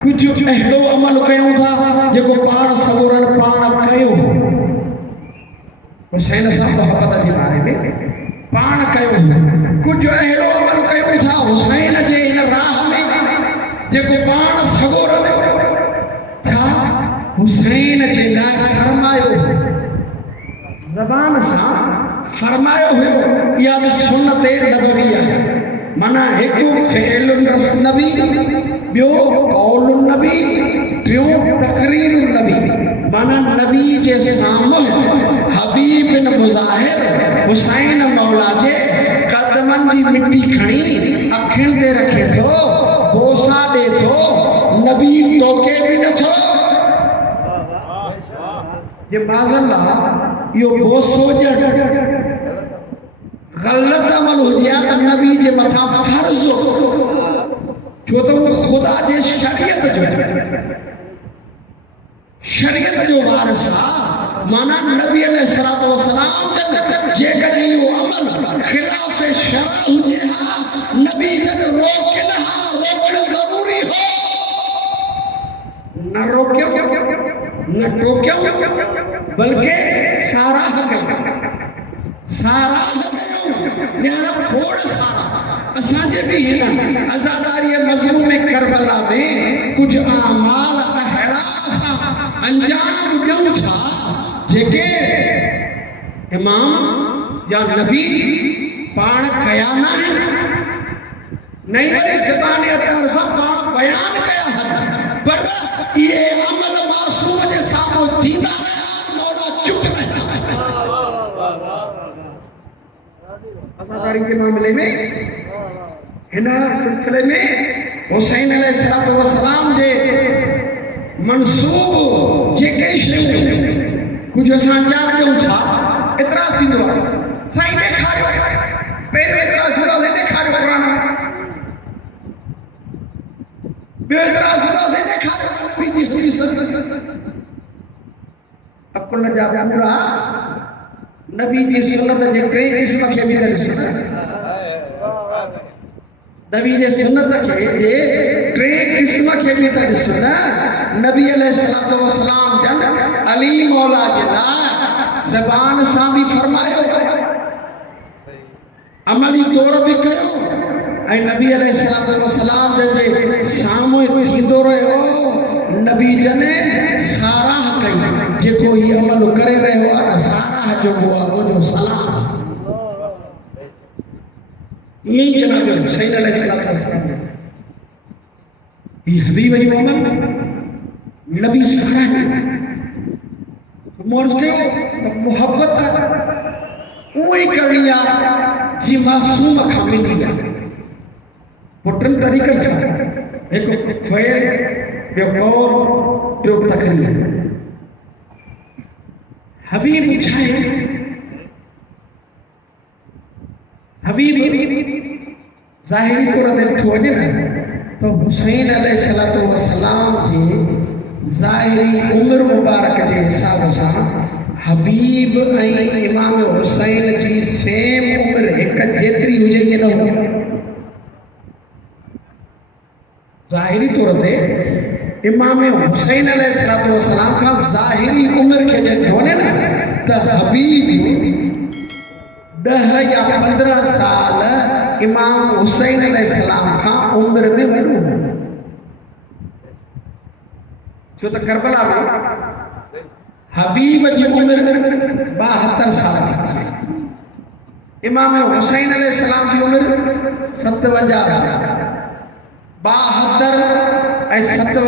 कुछ अहिड़ो अमल कयूं था जेको पाण सगोरन पाण कयो हुसैन सां मोहब्बत जे बारे में पाण कयो कुछ अहिड़ो अमल कयूं था हुसैन जे इन राह में जेको पाण सगोरन था हुसैन जे लाइ फरमायो ज़बान सां फरमायो हुयो इहा बि सुन्नत नबवी आहे माना हिकु फ़िइलुन नबी बियो कौलुन नबी टियों तकरीरुन नबी माना नबी जे साम्हूं हबीब बिन मुज़ाहिर हुसैन मौला जे कदमनि जी मिट्टी खणी अखियुनि ते रखे थो बोसा ॾे थो नबी टोके बि नथो ये माज़ल्लाह इहो बोसो गलत अमल हुजे त नबी जे मथां फर्ज़ छो तो खुदा जे शरीयत जो वारिस आहे माना नबी अलैहिस्सलातु वस्सलाम जेकॾहिं इहो अमल ख़िलाफ़ शरअ हुजे हा नबी जन रोकनि हा रोकणु ज़रूरी हो न रोकियो न टोकियो बल्कि साराह कयो न्यारा खोड़ सारा असांजे भी हिन अज़ादारी मज़लूम करबला में कुछ आमाल अहिड़ा असां अंजाम ॾियूं था जेके इमाम या नबी पाण कया न आहिनि नई वरी ज़बान अतार सां पाण बयान कया पर इहे अमल मासूम जे साम्हूं थींदा मौला चुप रहिया अज़ादारी के मामले में हिना सिलसिले में हुसैन अलैहिस्सलातु वस्सलाम जे मंसूब जेके शयूं कुछ असां ॼाणूं था एतिराज़ थींदो आहे साईं ॾेखारियो पहिरियों एतिराज़ थींदो आहे ॾेखारियो क़ुरान ॿियो एतिराज़ थींदो आहे ॾेखारियो नबी जी हदीस अकुल जा पूरा नबी जी सुन्नत जे टे क़िस्म खे बि ॾिसो नबी जे सुन्नत खे जे टे क़िस्म खे बि ॾिसो न नबी अलैहिस्सलातु वस्सलाम जन अली मौला जे लाइ ज़बान सां बि फरमायो अमली तौर बि कयो ऐं नबी अलैहिस्सलातु वस्सलाम जे साम्हूं थींदो रहियो नबी जन साराह कई जेको हीउ अमल करे रहियो आहे साराह जो मुआवज़ो सलाह ईअं जनाब हुसैन अलैहिस्सलातु वस्सलाम ही हबीब जी मोहम्मद नबी साराह मोर्स कयो मोहब्बत उहे करणी आहे जी मासूम खां मिली आहे पुटनि तरीक़नि सां हिकु फ़इल ॿियो कौल टियों तकरीर हबीब छा आहे हबीब ज़ाहिरी तौर ते थो वञे न तो हुसैन अलैहिस्सलातु वस्सलाम जी ज़ाहिरी उम्र मुबारक जे हिसाब सां हबीब ऐं इमाम हुसैन जी सेम उम्र हिकु जेतिरी हुजे ईअं न हुजे ज़ाहिरी तौर ते इमाम हुसैन अलैहिस्सलातु वस्सलाम खां ज़ाहिरी उम्र खे जेको वञे न त हबीब 10 या 15 साल इमाम हुसैन अलैहिस्सलाम खां उम्र में वॾो छो त करबला में हबीब जी उम्र 72 साल इमाम हुसैन अलैहिस्सलाम जी उम्र 57 साल 72 ऐं 57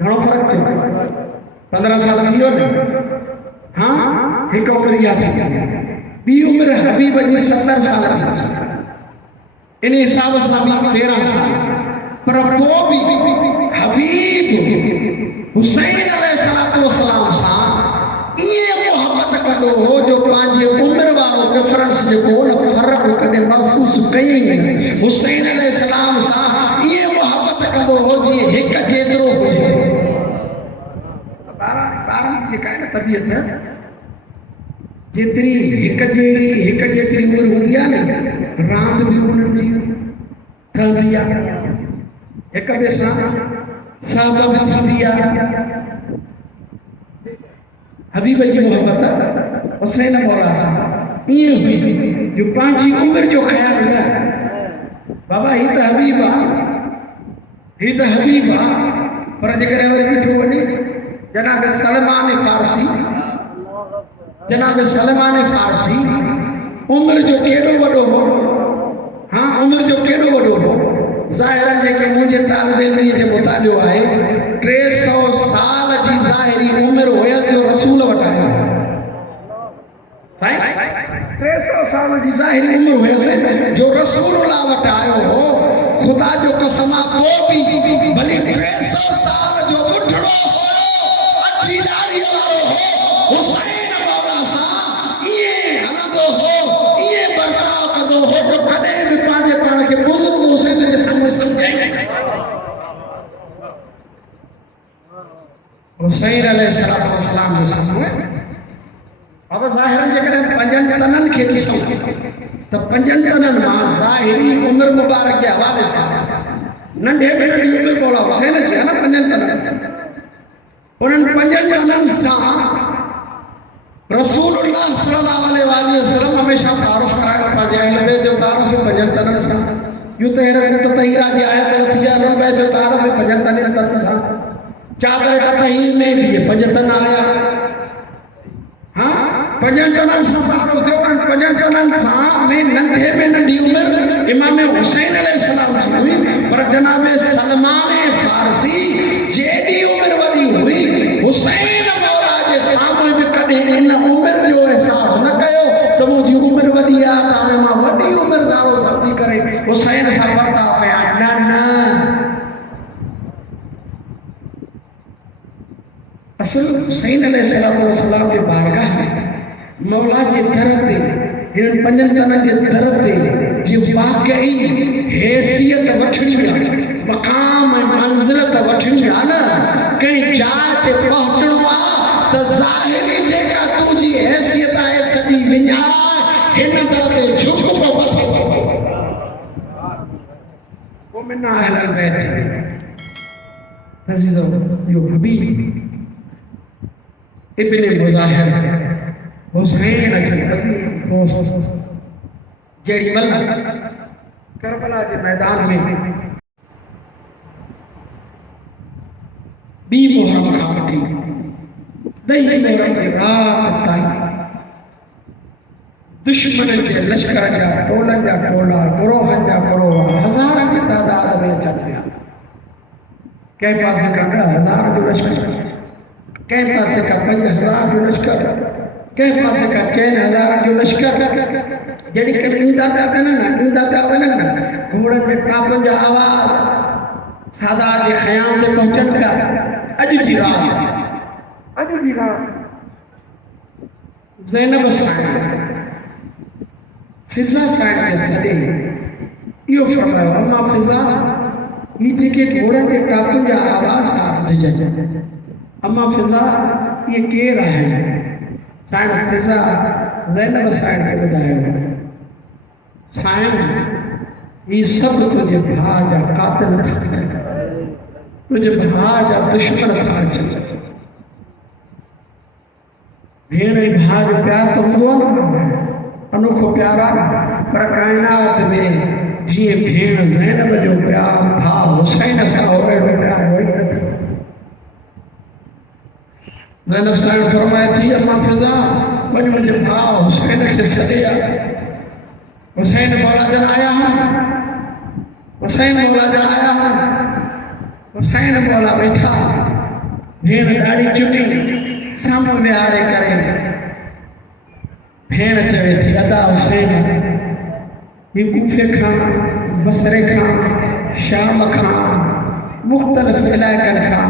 घणो फ़र्क़ु थियो 15 साल थी वियो न हाँ हिकु उम्र इहा थी ॿी उम्र हबीब जी 70 साल इन हिसाब सां 13 साल पर पोइ बि हबीब हुसैन अलैहिस्सलातु वस्सलाम सां ईअं मोहब्बत कंदो हो जो पंहिंजे उम्र वारो डिफरेंस जेको न फ़र्क़ु कॾहिं महसूसु कई हुसैन अलैहिस्सलाम सां ईअं मोहब्बत कंदो हो जीअं हिकु जेतिरो हुजे ॿारनि जी जेका आहे न तबियत जेतिरी हिकु जेतिरी उम्र हूंदी आहे न रांदि बि उन्हनि जी ठहंदी आहे हिक ॿिए सां साहब में थी दिया हबीब जी मोहब्बत हुसैन मौला साहब ये हुई जो पांची उम्र जो ख्याल ना बाबा ही तो हबीब पर जेकर वरी ॾिठो वञे जनाब सलमान फारसी उम्र जो केॾो वॾो हो हाँ उम्र जो केॾो वॾो हो ज़ाहिरन जेके मुंहिंजे तालिब इल्मी जे मुतालियो आहे 300 साल जी ज़ाहिरी उम्र हुयसि जो रसूल वटि आयो 300 साल जी ज़ाहिरी उम्र हुयसि जो रसूलुल्लाह वटि आयो हो खुदा जो कसम पोइ बि भली 300 साल जो ॿुढड़ो हो अची ॾाढ़ी वारो हो हुसैन मौला सां इएं हलंदो हो इएं बर्ताव कंदो हो जो कॾहिं बि पंहिंजे पाण खे बुज़ुर्ग हुसैन जे साम्हूं सम्झाए हुसैन अलैहिस्सलाम जे साम्हूं अब ज़ाहिरन जेकॾहिं पंजनि तननि खे ॾिसूं त पंजनि तननि मां ज़ाहिरी उम्र मुबारक जे हवाले सां नंढे में नंढी उम्र मौला हुसैन जी आहे न पंजनि तननि उन्हनि पंजनि तननि सां रसूलुल्लाह सल्लल्लाहु अलैहि वसल्लम हमेशह तारुफ़ करायो पंहिंजे अहल जो तारुफ़ पंजनि तननि सां युतहिर मुततहिरा जी आयत थी आहे उन जो तारुफ़ पंजनि तननि सां चादर ततहीर में भी ये पंज तन आया हाँ पंजन तनन सां तारुफ़ थियो पंजन तनन सां में नंढे में नंढी उम्र इमाम हुसैन अलैहिस्सलाम जी हुई पर जनाब सलमान फारसी जेडी उम्र वडी हुई हुसैन मौला जे साम्हूं बि कॾहिं इन उम्र जो एहसास न कयो त मुंहिंजी उम्र वडी आहे त मां वडी उम्र वारो समझी करे हुसैन सां वर्ताव कया न असल हुसैन अलैहिस्सलाम के बारगाह में मौला जे दर ते इन पंजन तनन जे दर ते जे वाकई हैसियत वठणी आहे मकाम ऐं मंज़िलत वठणी आहे न कई जाइ ते पहुचणो आहे त ज़ाहिरी जेका तुंहिंजी हैसियत आहे सॼी विञाए हिन दर ते झुक पो मथे वो मिना अहल बैत अज़ीज़ो यो हबीब इब्न मुज़ाहिर हुसैन जेड़ी मल करबला के मैदान में बी मुहर्रम खां वठी 10 मुहर्रम की रात ताईं दुश्मन के लश्कर जा टोलन जा टोला गिरोहन जा गिरोह हज़ारनि की तादाद में अचनि पिया कंहिं पासे खां 10,000 जो लश्कर कंहिं पासे का 5,000 जो लश्कर कंहिं पासे का 4,000 जो लश्कर जॾहिं कॾहिं ईंदा पिया वञनि न घोड़नि जे टापनि जा आवाज़ सादात जे ख़याम ते पहुचनि पिया अॼु जी रात ज़ैनब साईं फिज़ा साईं खे सॾे इहो फरमायो अम्मा फिज़ा ही जेके घोड़नि जे टापनि जा आवाज़ था ॿुधजनि अम्मा फिज़ा ये केर आहे साईं फिज़ा ज़ैनब साईं खे ॿुधायो साईं ही सभु तुंहिंजे भाउ जा कातिल था तुंहिंजे भाउ जा दुश्मन था अचनि भेण ऐं भाउ जो प्यार त हूंदो आहे न अनोखो प्यार आहे पर काइनात में जीअं भेण ज़ैनब जो प्यार भाउ हुसैन सां अहिड़ो प्यार ज़ैनब साईं फरमाए थी अम्मा फिज़ा वञ मुंहिंजे भाउ हुसैन खे सॾे आ हुसैन मौला जन आया हुसैन मौला वेठा भेण ॾाढी चुटी साम्हूं विहारे करे भेण चवे थी अदा हुसैन ही कूफे खां बसरे खां शाम खां मुख़्तलिफ़ इलाइक़नि खां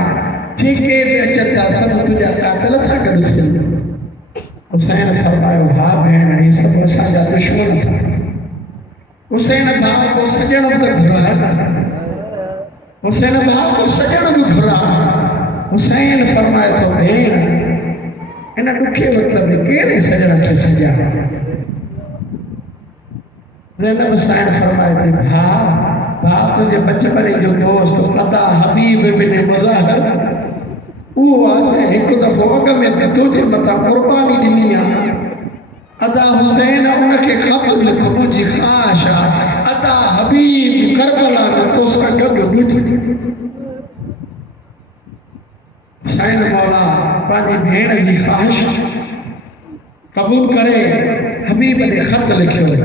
जेके बि अचनि था सभु तुंहिंजा कातिल था गॾु थियनि हुसैन फरमायो हा भेण ही सभु असांजा दुश्मन था हुसैन भाउ को सजण बि घुरा हुसैन भाउ को सजण बि घुरा हुसैन फरमाए थो भेण इन ॾुखे वक़्त में कहिड़े सजण खे सजा ज़ैनब साईं फरमाए थी भाउ बात तुझे बचपन जो दोस्त अता हबीब बिन मुज़ाहिर वो आज एक दफ़ो अग में तुझे मता कुर्बानी ॾिनी आहे अदा हुसैन उनखे ख़त लिखो मुंहिंजी ख़्वाहिश आहे अदा हबीब करबला में तोसां गॾु ॿुध हुसैन मौला पंहिंजी भेण जी ख़्वाहिश कबूल करे हबीब ने ख़त लिखियो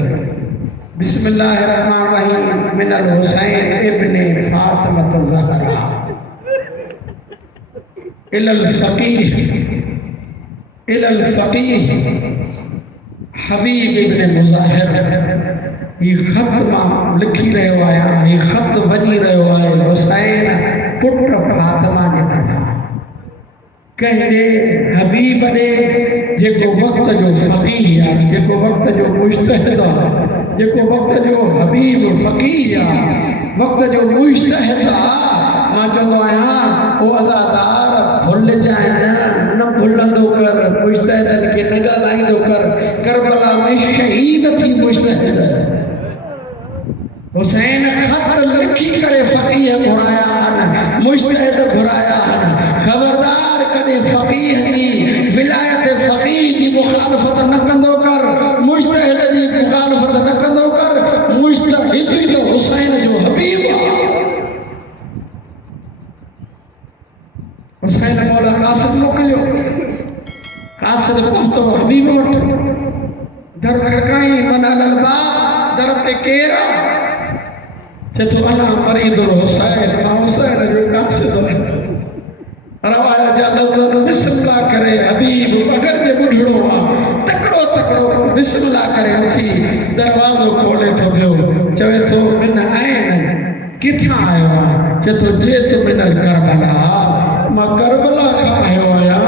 बिस्मिल्लाहिर्रहमानिर्रहीम मिनल हुसैन इब्ने फातिमा ज़हरा इलल फकीह हबीब इब्ने मुज़ाहिर ये ख़त मां लिखी रहियो आहियां ये ख़त वञी रहियो आहे हुसैन पुट फातिमा जे तरफ़ कंहिंजे हबीब ॾे जेको वक़्त जो फ़क़ीह आहे जेको वक़्त जो मुज्तहिद आहे जेको वक़्त जो हबीब फ़क़ीह आहे वक़्त जो मुज्तहिद आहे मां चवंदो आहियां उहो अज़ादार भुलिजाइनि न भुलंदो कर मुज्तहिदनि खे न ॻाल्हाईंदो कर करबला में शहीद थी मुज्तहिद हुसैन ख़त लिखी करे फ़क़ीह घुराया आहिनि मुज्तहिद घुराया आहिनि ख़बरदार कॾहिं फ़क़ीह जी विलायत फ़क़ीह जी मुखालफ़त न कंदो कर मुज्तहिद जी मुखालफ़त न कंदो कर मुज्तहिद तो हुसैन जो हबीब आहे हुसैन मौला कासिम मोकिलियो कासिम पहुतो हबीब वटि दर खड़काई मन अलल बाब दर ते केर चतो अना फरीदुल हुसैन हुसैन जो कासिम रवाया जा बिस्मिल्लाह करे हबीब अगर जे बुढ़ड़ो आहे तकड़ो तकड़ो बिस्मिल्लाह करे उथी दरवाज़ो खोले थो पियो चवे थो मिन आहिनि किथां आयो आहे चए थो जे तूं मिनल करबला मां करबला खां आयो आहियां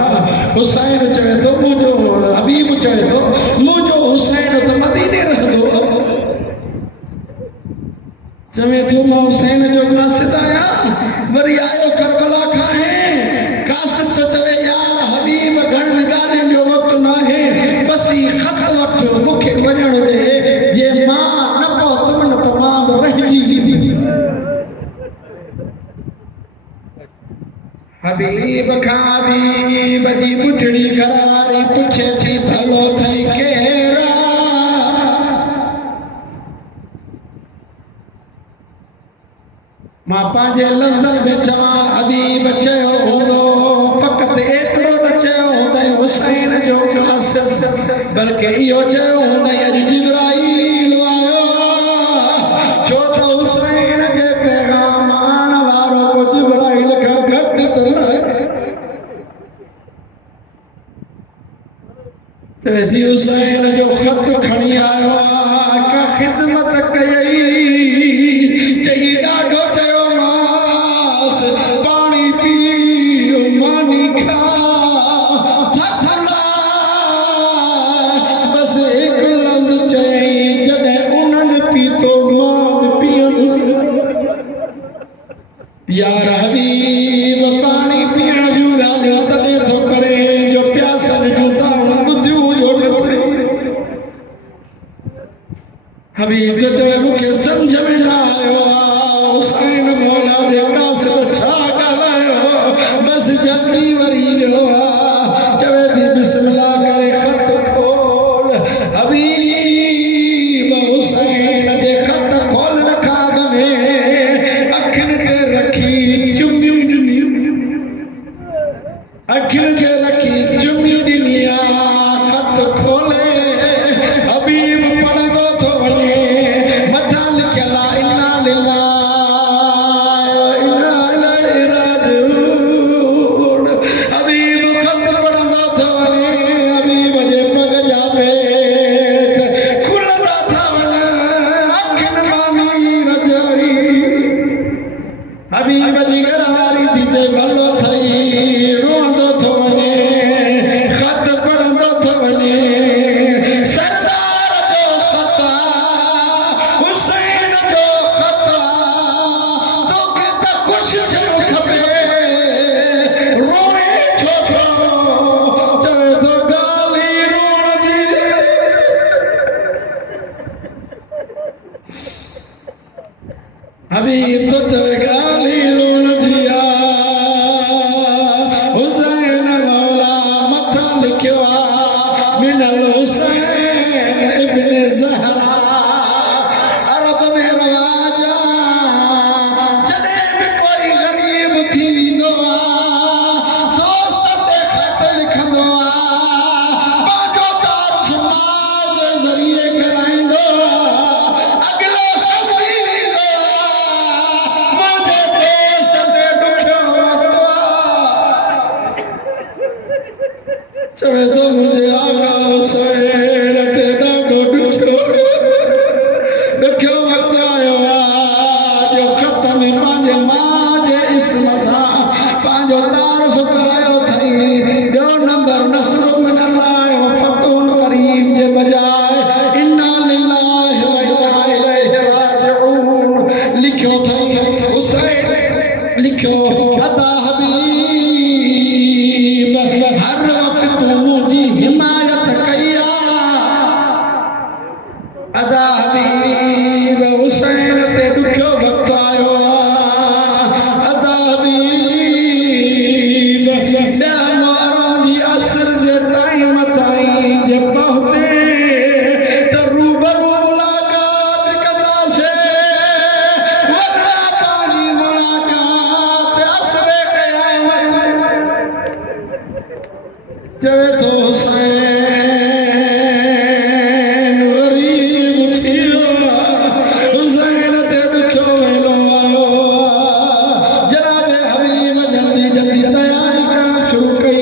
हुसैन चवे थो मुंहिंजो हबीब चवे थो मुंहिंजो हुसैन त मदीने रहंदो चवे थो मां हुसैन जो कासिद आहियां वरी आयो करबला खां कासिद तो चवे यार हबीब घणनि ॻाल्हियुनि जो वक़्तु न आहे बसि ही ख़त वठो मूंखे वञण ॾे जे मां न पहुतमि न त मां बि रहिजी हबीब खां हबीब जी ॿुढड़ी घरवारी पुछे थी भलो अथई केरु मां पंहिंजे लफ़्ज़ में चवां हबीब चयो हूंदो फ़क़ति एतिरो न चयो हूंदई हुसैन जो कासिद बल्कि इहो चयो हूंदई अॼु जिब्राईल आयो छो त हुसैन जे पैगाम आणण वारो को जिब्राईल खां घटि त न चवे थी हुसैन जो ख़त खणी आयो आहे का ख़िदमत कयई चई ॾाढो यार हबीब पानी पीण जूं ॻाल्हियूं तॾहिं थो करे जो प्यासनि जूं ताण ॿुधियूं जो हबीब जो चवे मूंखे सम्झ में न आयो आहे हुसैन मौला जे कासिद छा ॻाल्हायो बसि जल्दी वरी वियो आहे चवे थी बिस्मिल्लाह करे ख़त खोल हबीब हुसैन जे ख़त खोलण खां अॻु में अखियुनि ते रखी चुमियूं ॾिनियूं अखियुनि खे रखी चुमी ॾिनी आहे ख़त खोले हबीब पढ़ंदो थो वञे मथां लिखियल आहे इन्ना लिल्लाहि व इन्ना इलैहि राजिऊन हबीब ख़त पढ़ंदो थो वञे हबीब जे पग जा पेच खुलंदा था वञनि अखियुनि मां नीर झरी हबीब जी घरवारी थी चए भलो अथई रोअंदो थो वञे ख़त पढ़ंदो थो वञे सरदार जो ख़त हुसैन जो ख़त तोखे त ख़ुशि थियणु खपे रोए छो थो चवे थो ॻाल्हि रोअण जी हबीब चवे तो मुझे आगा हुसैन ते ॾाढो ॾुखियो वक़्तु आयो आहे जो ख़तम पंहिंजे मां जे इस्म सां पंहिंजो तारीफ़ करायो अथई। ॿियो नंबर नस्र मिनल्लाह व फतहुन करीम जे बजाए इन्ना लिल्लाहि व इन्ना इलैहि राजिऊन लिखियो अथई। हुसैन लिखियो अदा हबीब हर वक़्तु तूं मुंहिंजी हिमायत कई आहे। अदा हबीब हुसैन ते ॾुखियो वक़्तु आयो आहे। अदा हबीब ॾह मोहरों जी असर जे टाइम ताईं जे पहुते त रूबरू मुलाक़ात कंदासीं वरना पंहिंजी मुलाक़ात असरे क़यामत चवे थो हुसैन ग़रीब थी वियो आहे। हुसैन ते ॾुखियो वेलो आयो आहे। जनाब हबीब जल्दी जल्दी तयारी करणु शुरू कई।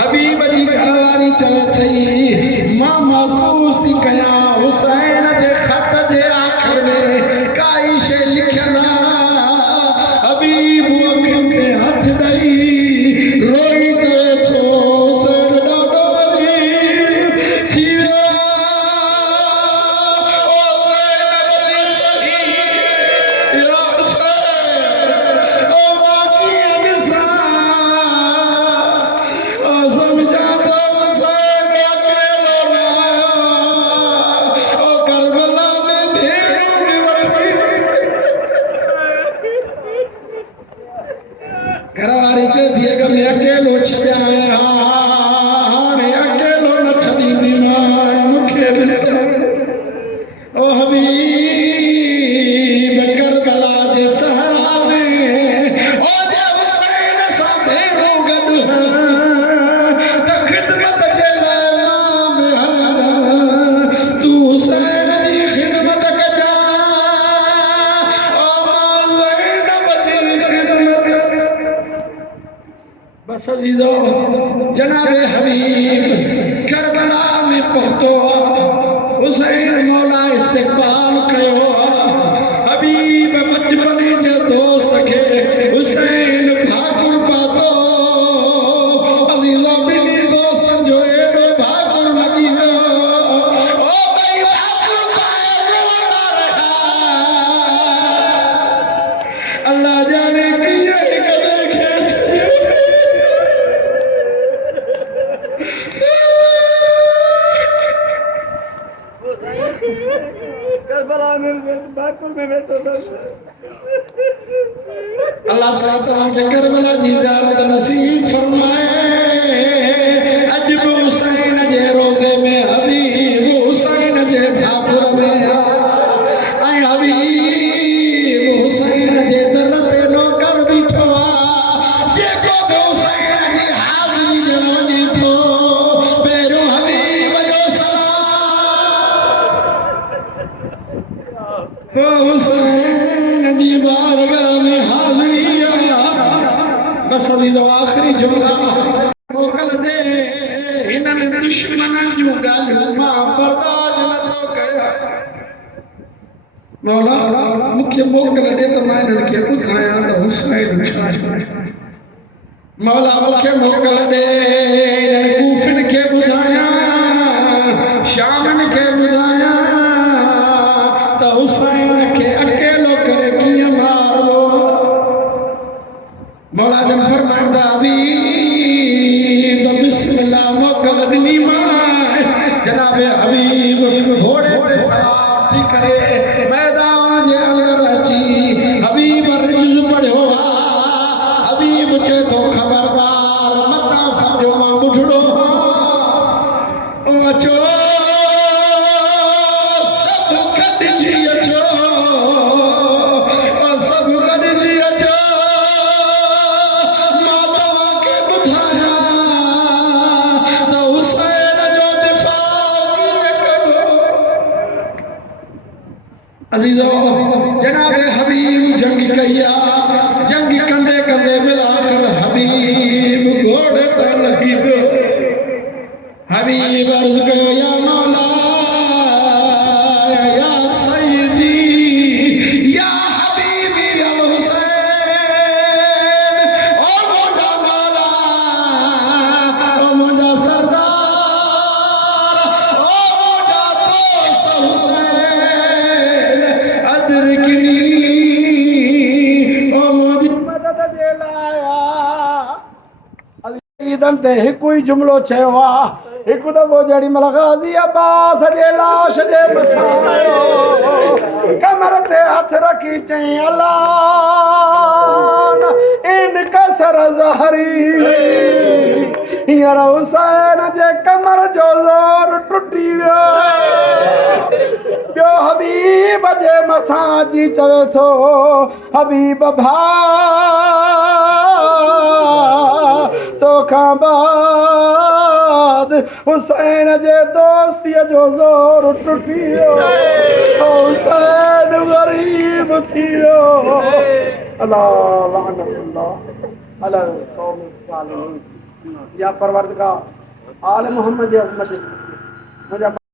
हबीब जी घरवारी चवे थी मां महसूस थी कयां हुसैन जे ख़त जे आख़िर में काई शइ लिखियल आहे। हबीब अखियुनि ते हथ ॾेई रोई चवे थो हुसैन ॾाढो ग़रीब थी वियो आहे। ओ ज़ैनब जी सखी या हुसैन ओ मां कीअं ॾिसां ओ सम्झां थो हुसैन अकेलो न आयो ओ करबला में भेणूं बि वठी घरवारी चए थी अगर मैं अकेलो छॾिया आहियां हाणे अकेलो न छॾींदी मां मूंखे ॾिस ओ हबीब करबला जे सहरा में ओ जे हुसैन सां भेणूं गॾु त ख़िदमत जे लाइ मां बि हलंदमि तूं हुसैन जी ख़िदमत कजां ओ मां ज़ैनब जी ख़िदमत बस अज़ीज़ो जनाब हबीब करबला में पहुतो हुसैन मौला इस्तक़बाल कयो। हबीब बचपन जे दोस्त खे हुसैन भाकुर पातो। अज़ीज़ो ॿिन्ही दोस्तनि जो एॾो भाकुर लॻी वियो ओ ॿई भाकुर पाए रोअंदा रहिया। अल्लाह जाने कीअं हिक ॿिए खे छॾियो। करबला में बाकुर में बैठो था। अल्लाह सां खे करबला जी ज़ियारत नसीब फरमाए। अॼु बि हुसैन जे रोज़े में हबीब हुसैन जे भाकुर में ऐं हबीब हुसैन जे दर ते नौकर बीठो आहे। जेको बि हुसैन जी हाज़िरी ॾियण वञे थो पहिरियों हबीब जो सलाम हुसैन जी बारगाह में हाज़िरी आया। बस अज़ीज़ो आख़िरी जुमला मोकल दे हिननि दुश्मननि जूं ॻाल्हियूं मां बर्दाश्त नथो कयां। मौला मूंखे मोकल ॾे त मां हिननि खे ॿुधायां त हुसैन छा आहे। मौला मूंखे मोकल ॾे हिननि कूफिन खे ॿुधायां शामनि खे ॿुधायां त हुसैन खे अकेलो करे कीअं मारबो। मौला जन फरमाईंदा हबीब बिस्मिल्लाह मोकल ॾिनी मां। जनाब हबीब घोड़े ते सवार थी करे मैदान जे अंदर अची हबीब रिज़ पढ़ियो आहे। हबीब चए थो ख़बरदार मतां सम्झो मां ॿुढड़ो ओ अचो सभु गॾिजी अचो ओ सभु गॾिजी अचो मां तव्हांखे ॿुधायां त हुसैन जो दिफ़ा कीअं कबो। अज़ीज़ो जनाब हबीब जंग कई आहे। जंग कंदे कंदे बिलाखिर हबीब घोड़े ते लही पियो। हबीब अर्ज़ कयो या मौला या सय्यदी या हबीबी अल हुसैन ओ मुंहिंजा मौला ओ मुंहिंजा सरदार ओ मुंहिंजा दोस्त हुसैन अदरिकनी ओ मुंहिंजी मदद जे लाया ईदन ते हिकु ई जुमिलो चयो आहे हिकु दफ़ो जेॾी महिल गाज़ी अब्बास जे लाश जे मथां आयो कमर ते हथ रखी चई अल्लाह इन कसर ज़हरी हींअर हुसैन जे कमर जो ज़ोर टुटी वियो ॿियो हबीब जे मथां अची चवे थो हबीब तोखां बाद हुसैन जे दोस्तीअ जो ज़ोर टुटी वियो हुसैन ग़रीब थी वियो अल्लाह लअनतुल्लाह अलल क़ौम ज़ालिमीन या परवरदिगार आल मोहम्मद जी अज़मत